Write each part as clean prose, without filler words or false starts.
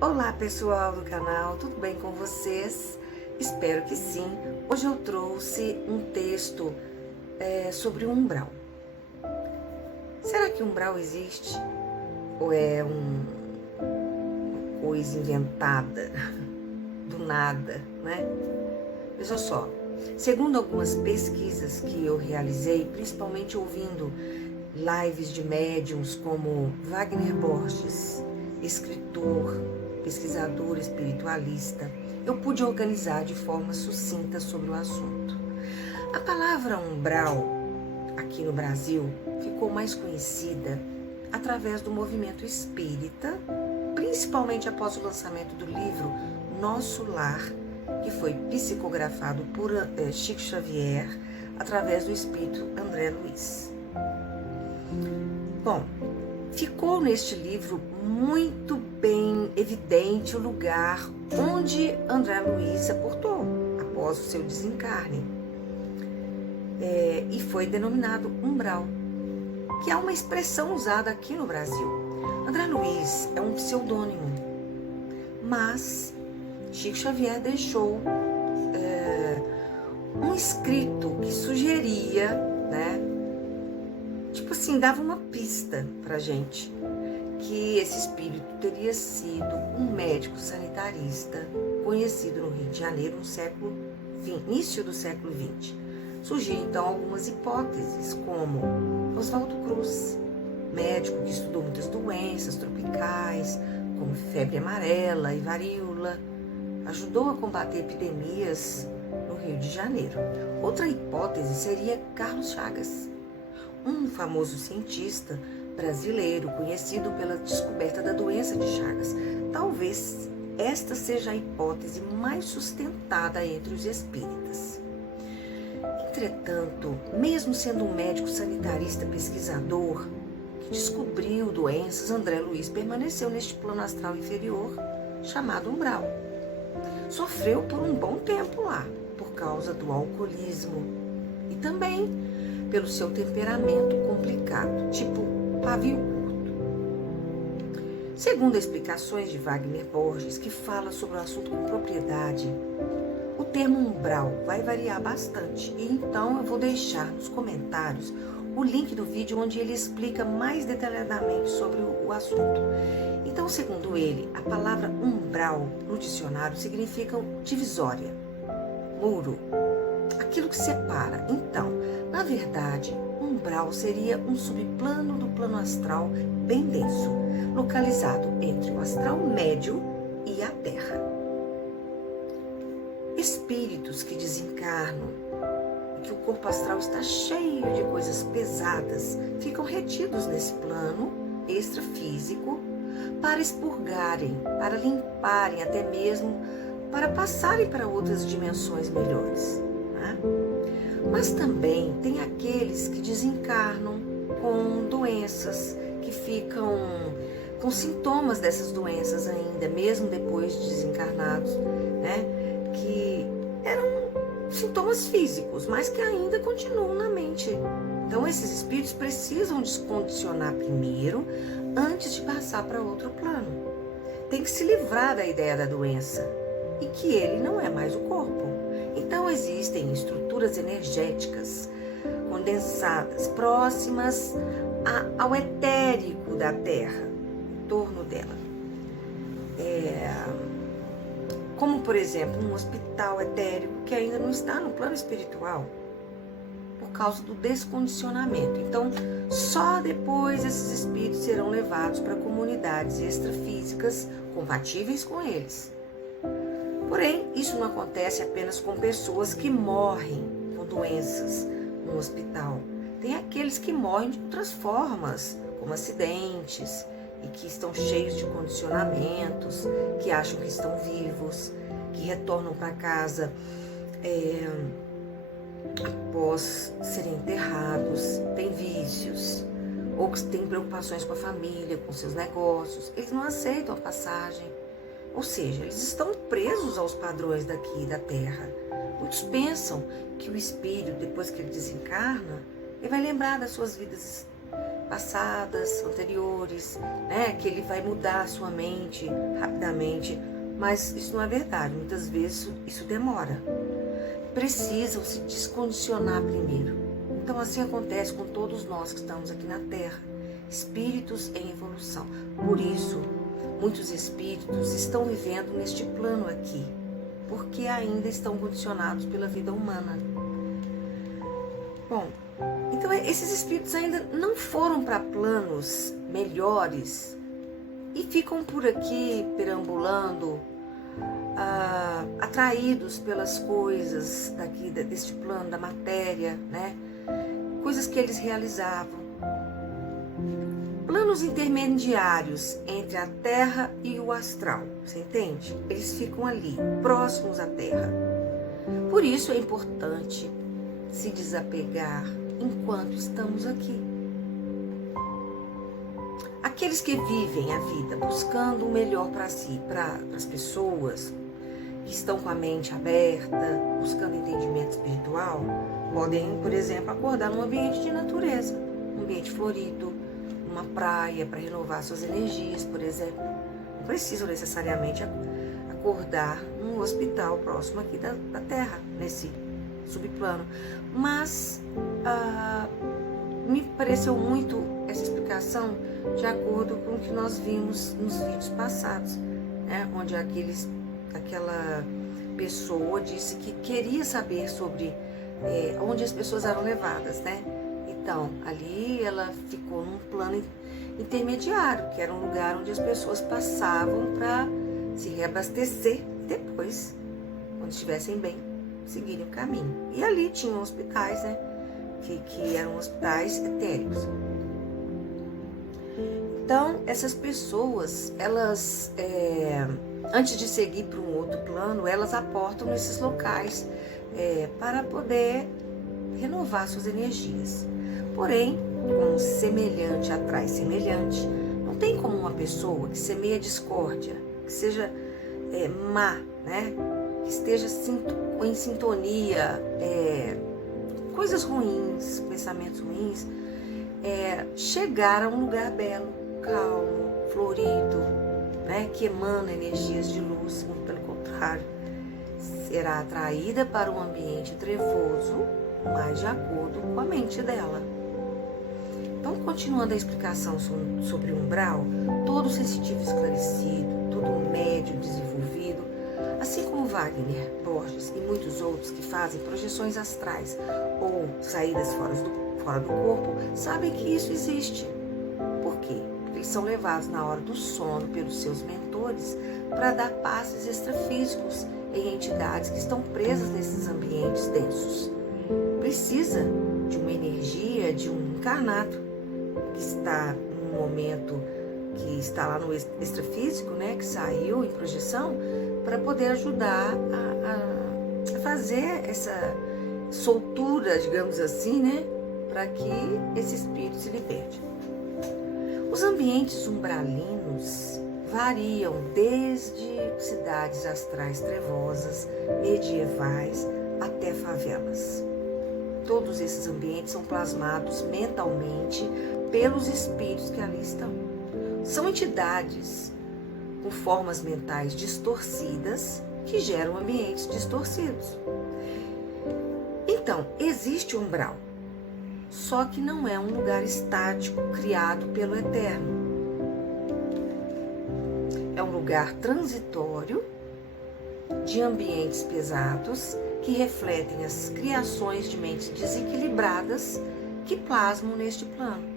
Olá pessoal do canal, tudo bem com vocês? Espero que sim. Hoje eu trouxe um texto sobre o umbral. Será que umbral existe? Ou é uma coisa inventada do nada, né? Veja só, segundo algumas pesquisas que eu realizei, principalmente ouvindo lives de médiums como Wagner Borges, escritor, pesquisador espiritualista, eu pude organizar de forma sucinta sobre o assunto. A palavra umbral, aqui no Brasil, ficou mais conhecida através do movimento espírita, principalmente após o lançamento do livro Nosso Lar, que foi psicografado por Chico Xavier, através do espírito André Luiz. Bom, ficou neste livro muito bem evidente o lugar onde André Luiz aportou após o seu desencarne. E foi denominado umbral, que é uma expressão usada aqui no Brasil. André Luiz é um pseudônimo, mas Chico Xavier deixou um escrito que sugeria, né? Tipo assim, dava uma pista pra gente que esse espírito teria sido um médico sanitarista conhecido no Rio de Janeiro no início do século XX. Surgiram então algumas hipóteses, como Oswaldo Cruz, médico que estudou muitas doenças tropicais, como febre amarela e varíola, ajudou a combater epidemias no Rio de Janeiro. Outra hipótese seria Carlos Chagas, um famoso cientista brasileiro conhecido pela descoberta da doença de Chagas. Talvez esta seja a hipótese mais sustentada entre os espíritas. Entretanto, mesmo sendo um médico sanitarista pesquisador que descobriu doenças, André Luiz permaneceu neste plano astral inferior chamado umbral. Sofreu por um bom tempo lá, por causa do alcoolismo e também pelo seu temperamento complicado, tipo pavio curto. Segundo explicações de Wagner Borges, que fala sobre o assunto com propriedade, o termo umbral vai variar bastante, e então eu vou deixar nos comentários o link do vídeo onde ele explica mais detalhadamente sobre o assunto. Então, segundo ele, a palavra umbral no dicionário significa divisória, muro, aquilo que separa. Então, na verdade, umbral seria um subplano do plano astral bem denso, localizado entre o astral médio e a Terra. Espíritos que desencarnam e que o corpo astral está cheio de coisas pesadas ficam retidos nesse plano extrafísico para expurgarem, para limparem, até mesmo para passarem para outras dimensões melhores, né? Mas também tem aqueles que desencarnam com doenças, que ficam com sintomas dessas doenças ainda, mesmo depois de desencarnados, né? Que eram sintomas físicos, mas que ainda continuam na mente. Então esses espíritos precisam descondicionar primeiro, antes de passar para outro plano. Tem que se livrar da ideia da doença e que ele não é mais o corpo. Então existem estruturas energéticas condensadas próximas ao etérico da Terra, em torno dela. Como, por exemplo, um hospital etérico que ainda não está no plano espiritual, por causa do descondicionamento. Então, só depois esses espíritos serão levados para comunidades extrafísicas compatíveis com eles. Porém, isso não acontece apenas com pessoas que morrem com doenças no hospital. Tem aqueles que morrem de outras formas, como acidentes, e que estão cheios de condicionamentos, que acham que estão vivos, que retornam para casa após serem enterrados, têm vícios, ou que têm preocupações com a família, com seus negócios. Eles não aceitam a passagem. Ou seja, eles estão presos aos padrões daqui da Terra. Muitos pensam que o espírito, depois que ele desencarna, ele vai lembrar das suas vidas passadas, anteriores, né? Que ele vai mudar a sua mente rapidamente, mas isso não é verdade. Muitas vezes isso demora. Precisam se descondicionar primeiro. Então assim acontece com todos nós que estamos aqui na Terra, espíritos em evolução. Por isso, muitos espíritos estão vivendo neste plano aqui, porque ainda estão condicionados pela vida humana. Bom, então esses espíritos ainda não foram para planos melhores e ficam por aqui perambulando, atraídos pelas coisas daqui, deste plano, da matéria, né? Coisas que eles realizavam. Planos intermediários entre a Terra e o astral, você entende? Eles ficam ali, próximos à Terra. Por isso é importante se desapegar enquanto estamos aqui. Aqueles que vivem a vida buscando o melhor para si, para as pessoas que estão com a mente aberta, buscando entendimento espiritual, podem, por exemplo, acordar num ambiente de natureza, um ambiente florido, uma praia para renovar suas energias, por exemplo. Não precisam necessariamente acordar num hospital próximo aqui da Terra, nesse subplano. Mas me pareceu muito essa explicação de acordo com o que nós vimos nos vídeos passados, né? Onde aquela pessoa disse que queria saber sobre onde as pessoas eram levadas, né? Então, ali ela ficou num plano intermediário, que era um lugar onde as pessoas passavam para se reabastecer e depois, quando estivessem bem, seguirem o caminho. E ali tinham hospitais, né? Que eram hospitais etéricos. Então, essas pessoas, elas, antes de seguir para um outro plano, elas aportam nesses locais para poder renovar suas energias. Porém, com semelhante atrai semelhante, não tem como uma pessoa que semeia discórdia, que seja má, né? Que esteja em sintonia, coisas ruins, pensamentos ruins, chegar a um lugar belo, calmo, florido, né? Que emana energias de luz. Muito pelo contrário, será atraída para um ambiente trevoso, mas de acordo com a mente dela. Então, continuando a explicação sobre o umbral, todo sensitivo esclarecido, todo médium desenvolvido, assim como Wagner Borges e muitos outros que fazem projeções astrais ou saídas fora do corpo, sabem que isso existe. Por quê? Porque eles são levados na hora do sono pelos seus mentores para dar passes extrafísicos em entidades que estão presas nesses ambientes densos. Precisa de uma energia, de um encarnado que está num momento que está lá no extrafísico, né, que saiu em projeção, para poder ajudar a fazer essa soltura, digamos assim, né, para que esse espírito se liberte. Os ambientes umbralinos variam desde cidades astrais trevosas, medievais, até favelas. Todos esses ambientes são plasmados mentalmente pelos espíritos que ali estão. São entidades com formas mentais distorcidas que geram ambientes distorcidos. Então, existe o umbral, só que não é um lugar estático criado pelo Eterno. É um lugar transitório de ambientes pesados que refletem as criações de mentes desequilibradas que plasmam neste plano.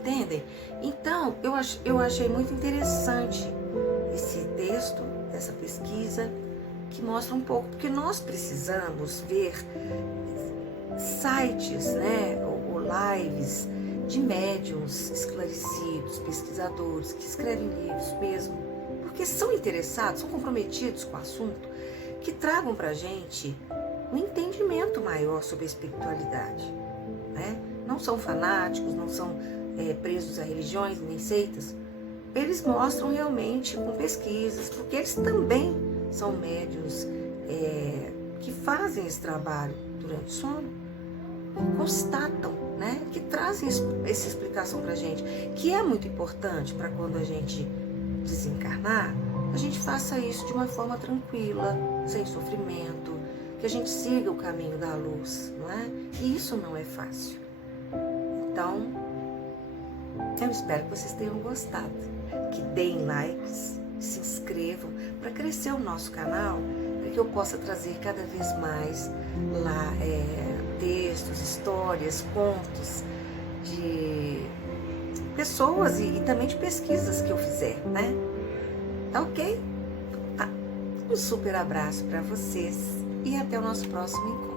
Entendem? Então, eu achei muito interessante esse texto, essa pesquisa, que mostra um pouco, porque nós precisamos ver sites, né, ou lives de médiums esclarecidos, pesquisadores, que escrevem livros mesmo, porque são interessados, são comprometidos com o assunto, que tragam pra gente um entendimento maior sobre a espiritualidade, né? Não são fanáticos, não são presos a religiões nem seitas. Eles mostram realmente com pesquisas, porque eles também são médiuns que fazem esse trabalho durante o sono. constatam, né? Que trazem essa explicação pra gente, que é muito importante para quando a gente desencarnar, a gente faça isso de uma forma tranquila, sem sofrimento, que a gente siga o caminho da luz, não é? E isso não é fácil. Então, eu espero que vocês tenham gostado, que deem likes, se inscrevam para crescer o nosso canal, para que eu possa trazer cada vez mais lá textos, histórias, contos de pessoas e também de pesquisas que eu fizer, né? Tá ok? Tá. Um super abraço para vocês e até o nosso próximo encontro.